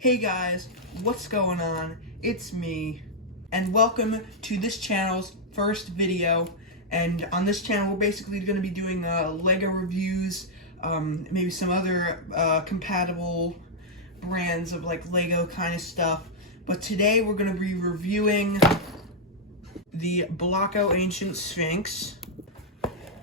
Hey guys, what's going on? It's me, and welcome to this channel's first video. And on this channel, we're basically going to be doing Lego reviews, maybe some other compatible brands of like Lego kind of stuff. But today we're going to be reviewing the BLOKKO Ancient Sphinx,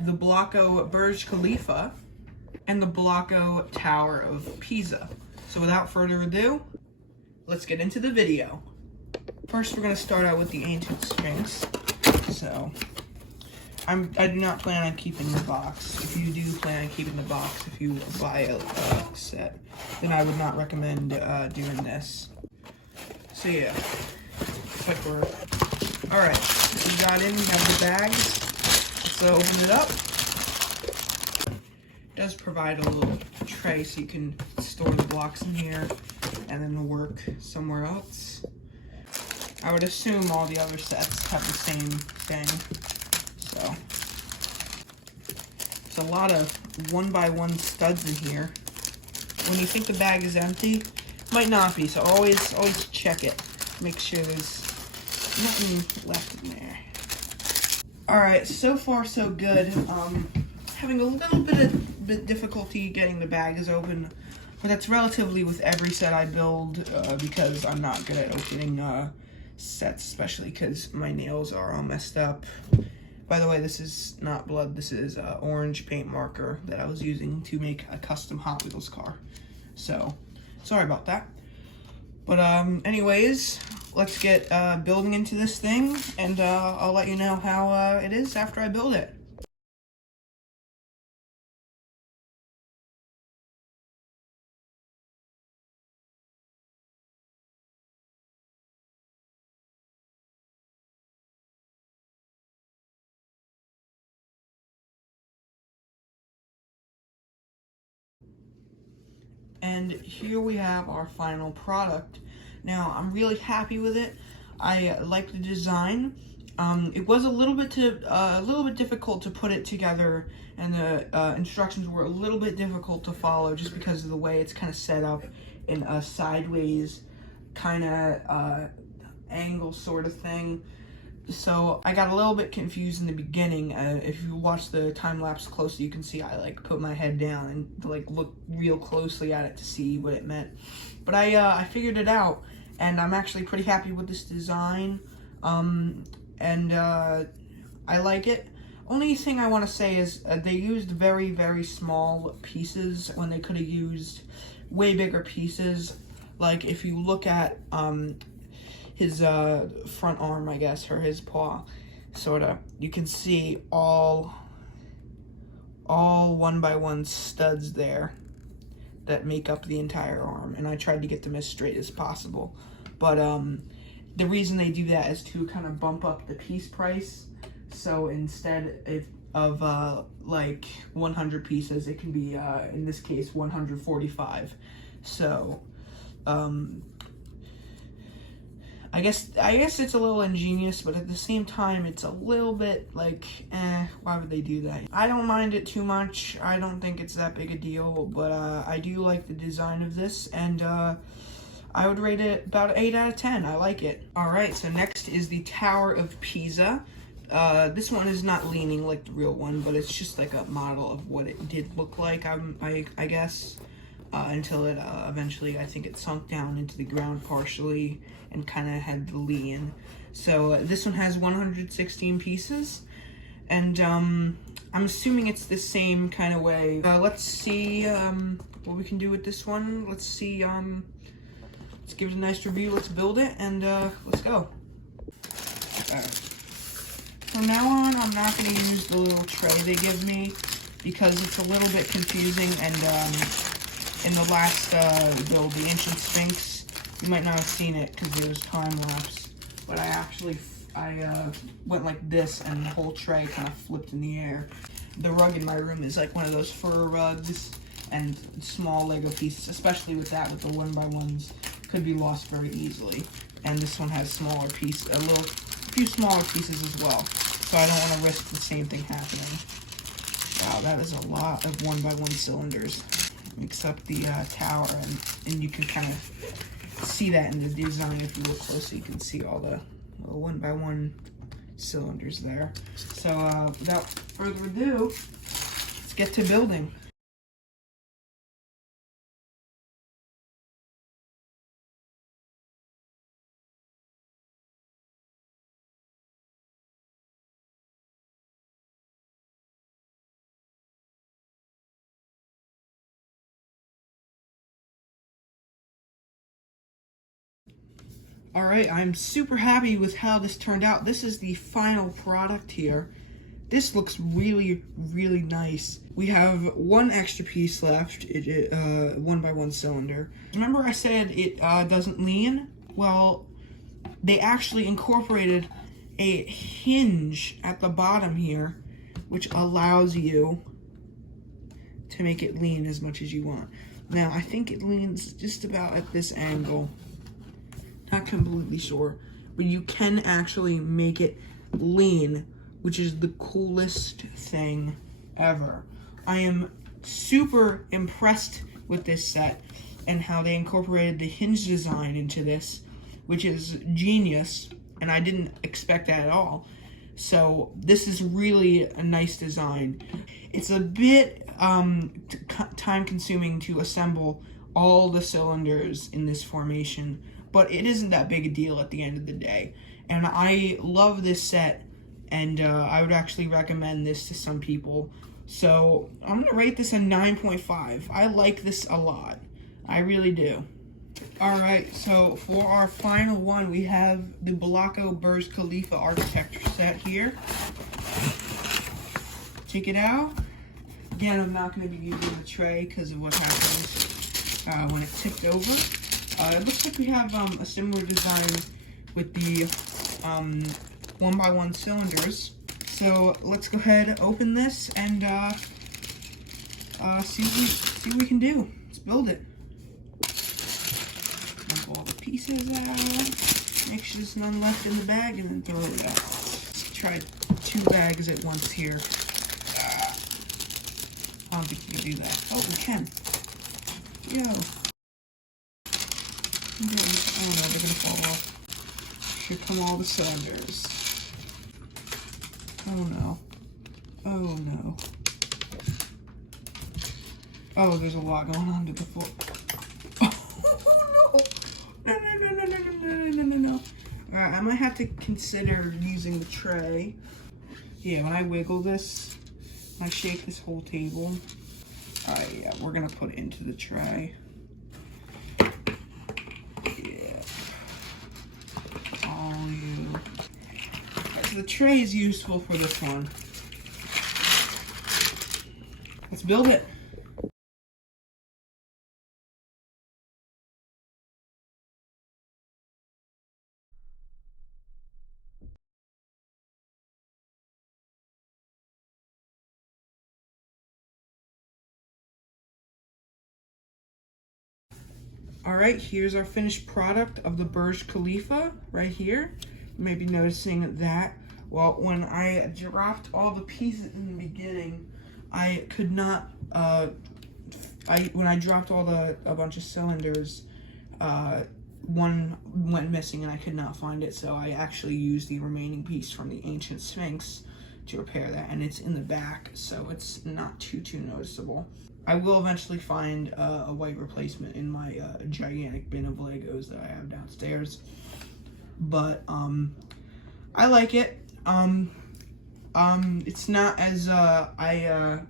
the BLOKKO Burj Khalifa, and the BLOKKO Tower of Pisa. So without further ado, let's get into the video. First, we're going to start out with the Ancient Sphinx. So, I do not plan on keeping the box. If you do plan on keeping the box, if you buy a set, then I would not recommend doing this. So yeah, quick word. Alright, we got in, we have the bags. Let's open it up. It does provide a little tray so you can store the blocks in here and then work somewhere else. I would assume all the other sets have the same thing. So there's a lot of 1x1 studs in here. When you think the bag is empty, it might not be, so always check it. Make sure there's nothing left in there. Alright, so far so good. Having a little bit difficulty getting the bags open, but that's relatively with every set I build because I'm not good at opening sets, especially because my nails are all messed up. By the way, this is not blood, this is orange paint marker that I was using to make a custom Hot Wheels car. So, sorry about that. But anyways, let's get building into this thing, and I'll let you know how it is after I build it. And here we have our final product. Now, I'm really happy with it. I like the design. It was a little bit difficult to put it together, and the instructions were a little bit difficult to follow just because of the way it's kind of set up in a sideways kind of angle sort of thing. So I got a little bit confused in the beginning. If you watch the time lapse closely, you can see I like put my head down and like look real closely at it to see what it meant. But I figured it out, and I'm actually pretty happy with this design. I like it. Only thing I want to say is they used very small pieces when they could have used way bigger pieces. Like if you look at his front arm, I guess, or his paw, sorta, you can see all 1x1 studs there that make up the entire arm, and I tried to get them as straight as possible. But the reason they do that is to kind of bump up the piece price. So instead of like 100 pieces, it can be in this case 145. So I guess it's a little ingenious, but at the same time, it's a little bit like, why would they do that? I don't mind it too much. I don't think it's that big a deal, but I do like the design of this, and I would rate it about 8 out of 10. I like it. Alright, so next is the Tower of Pisa. This one is not leaning like the real one, but it's just like a model of what it did look like, I guess. Until it eventually, I think it sunk down into the ground partially and kind of had the lean. So this one has 116 pieces, and I'm assuming it's the same kind of way. Let's see what we can do with this one. Let's see, let's give it a nice review, let's build it, and let's go. Alright. From now on, I'm not going to use the little tray they give me because it's a little bit confusing, and in the last build, the Ancient Sphinx, you might not have seen it because there was time lapse, but I went like this, and the whole tray kind of flipped in the air. The rug in my room is like one of those fur rugs, and small Lego pieces, especially with the 1x1s, could be lost very easily. And this one has smaller pieces, a few smaller pieces as well, so I don't want to risk the same thing happening. Wow, that is a lot of 1x1 cylinders. Makes up the tower, and you can kind of see that in the design. If you look closely, you can see all the little 1x1 cylinders there. So without further ado, let's get to building. All right, I'm super happy with how this turned out. This is the final product here. This looks really, really nice. We have one extra piece left, 1x1 cylinder. Remember I said it doesn't lean? Well, they actually incorporated a hinge at the bottom here, which allows you to make it lean as much as you want. Now, I think it leans just about at this angle. Not completely sure, but you can actually make it lean, which is the coolest thing ever. I am super impressed with this set and how they incorporated the hinge design into this, which is genius, and I didn't expect that at all. So this is really a nice design. It's a bit time consuming to assemble all the cylinders in this formation, but it isn't that big a deal at the end of the day. And I love this set, and I would actually recommend this to some people. So I'm gonna rate this a 9.5. I like this a lot. I really do. All right, so for our final one, we have the BLOKKO Burj Khalifa architecture set here. Check it out. Again, I'm not gonna be using the tray because of what happens when it tipped over. It looks like we have a similar design with the 1x1 cylinders. So let's go ahead and open this and see what we can do. Let's build it. Dump all the pieces out. Make sure there's none left in the bag, and then throw it out. Let's try 2 bags at once here. I don't think we can do that. Oh, we can. Yo. Oh no, they're gonna fall off. Here come all the cylinders. Oh no. Oh no. Oh, there's a lot going on to the floor. Oh no! No. Alright, I might have to consider using the tray. Yeah, when I wiggle this, I shake this whole table. Alright, yeah, we're gonna put it into the tray. The tray is useful for this one. Let's build it. All right, here's our finished product of the Burj Khalifa right here. You may be noticing that. Well, when I dropped all the pieces in the beginning, I could not, when I dropped a bunch of cylinders, one went missing and I could not find it, so I actually used the remaining piece from the ancient sphinx to repair that, and it's in the back, so it's not too noticeable. I will eventually find a white replacement in my gigantic bin of Legos that I have downstairs, but I like it. It's not as I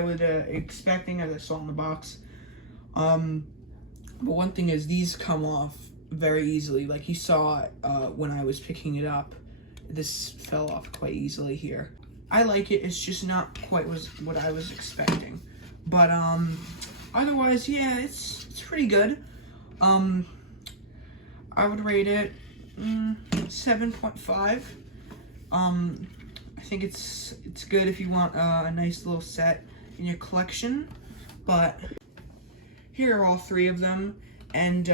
would expecting as I saw in the box. But one thing is, these come off very easily. Like you saw when I was picking it up, this fell off quite easily here. I like it. It's just not quite what I was expecting. But otherwise, yeah, it's pretty good. I would rate it 7.5. I think it's good if you want a nice little set in your collection. But here are all 3 of them, and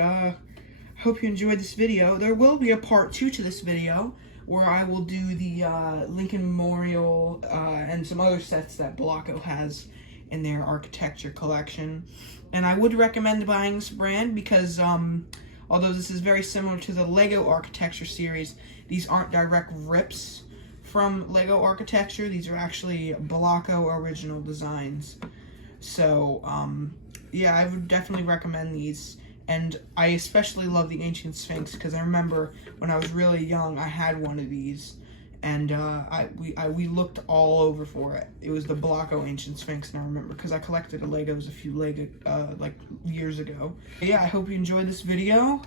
hope you enjoyed this video. There will be a part 2 to this video where I will do the Lincoln Memorial and some other sets that BLOKKO has in their architecture collection. And I would recommend buying this brand because Although this is very similar to the Lego architecture series, these aren't direct rips from Lego architecture. These are actually BLOKKO original designs. So, yeah, I would definitely recommend these. And I especially love the Ancient Sphinx because I remember when I was really young, I had one of these. And we looked all over for it. It was the BLOKKO Ancient Sphinx, and I remember because I collected Legos a few like years ago. But yeah, I hope you enjoyed this video.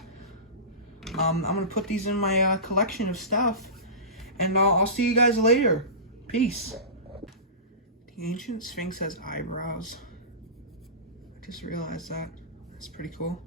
I'm gonna put these in my collection of stuff, and I'll see you guys later. Peace. The Ancient Sphinx has eyebrows. I just realized that. That's pretty cool.